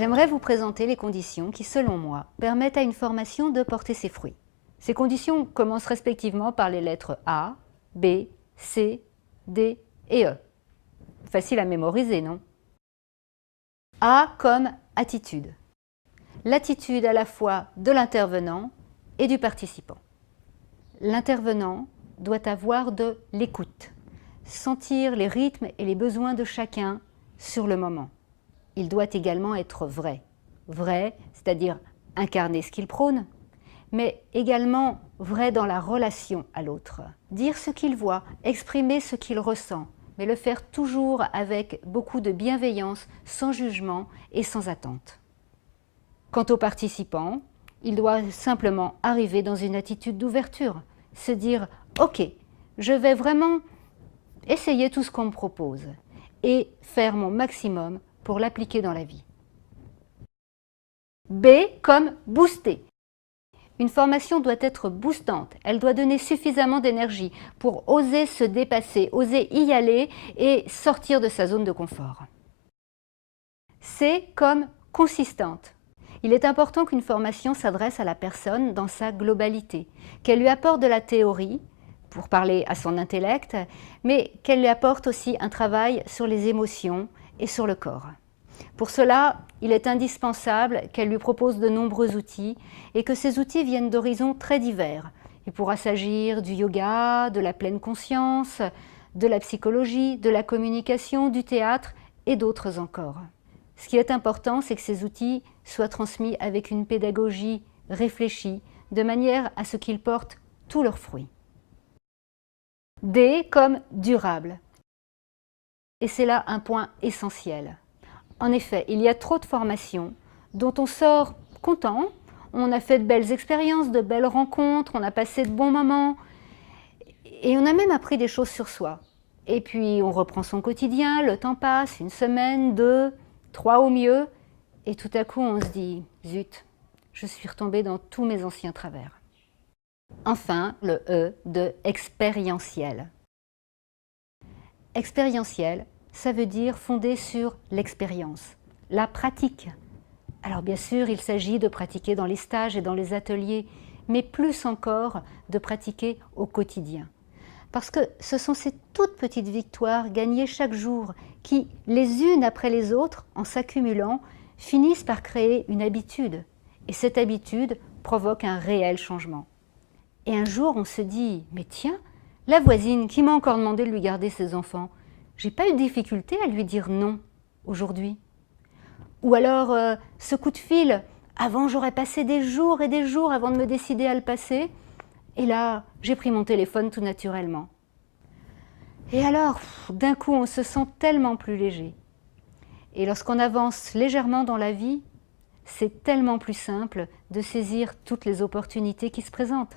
J'aimerais vous présenter les conditions qui, selon moi, permettent à une formation de porter ses fruits. Ces conditions commencent respectivement par les lettres A, B, C, D et E. Facile à mémoriser, non? A comme attitude. L'attitude à la fois de l'intervenant et du participant. L'intervenant doit avoir de l'écoute, sentir les rythmes et les besoins de chacun sur le moment. Il doit également être vrai. Vrai, c'est-à-dire incarner ce qu'il prône, mais également vrai dans la relation à l'autre. Dire ce qu'il voit, exprimer ce qu'il ressent, mais le faire toujours avec beaucoup de bienveillance, sans jugement et sans attente. Quant aux participants, il doit simplement arriver dans une attitude d'ouverture, se dire « Ok, je vais vraiment essayer tout ce qu'on me propose et faire mon maximum pour l'appliquer dans la vie. » B comme booster. Une formation doit être boostante, elle doit donner suffisamment d'énergie pour oser se dépasser, oser y aller et sortir de sa zone de confort. C comme consistante. Il est important qu'une formation s'adresse à la personne dans sa globalité, qu'elle lui apporte de la théorie, pour parler à son intellect, mais qu'elle lui apporte aussi un travail sur les émotions et sur le corps. Pour cela, il est indispensable qu'elle lui propose de nombreux outils et que ces outils viennent d'horizons très divers. Il pourra s'agir du yoga, de la pleine conscience, de la psychologie, de la communication, du théâtre et d'autres encore. Ce qui est important, c'est que ces outils soient transmis avec une pédagogie réfléchie, de manière à ce qu'ils portent tous leurs fruits. D comme durable. Et c'est là un point essentiel. En effet, il y a trop de formations dont on sort content, on a fait de belles expériences, de belles rencontres, on a passé de bons moments et on a même appris des choses sur soi. Et puis on reprend son quotidien, le temps passe, une semaine, 2, 3 au mieux, et tout à coup on se dit « Zut, je suis retombée dans tous mes anciens travers ». Enfin, le E de expérientiel. Expérientiel, ça veut dire fondé sur l'expérience, la pratique. Alors bien sûr, il s'agit de pratiquer dans les stages et dans les ateliers, mais plus encore de pratiquer au quotidien. Parce que ce sont ces toutes petites victoires gagnées chaque jour qui, les unes après les autres, en s'accumulant, finissent par créer une habitude. Et cette habitude provoque un réel changement. Et un jour, on se dit « Mais tiens, la voisine qui m'a encore demandé de lui garder ses enfants, j'ai pas eu de difficulté à lui dire non aujourd'hui. » Ou alors, ce coup de fil, avant j'aurais passé des jours et des jours avant de me décider à le passer, et là, j'ai pris mon téléphone tout naturellement. Et alors, d'un coup, on se sent tellement plus léger. Et lorsqu'on avance légèrement dans la vie, c'est tellement plus simple de saisir toutes les opportunités qui se présentent.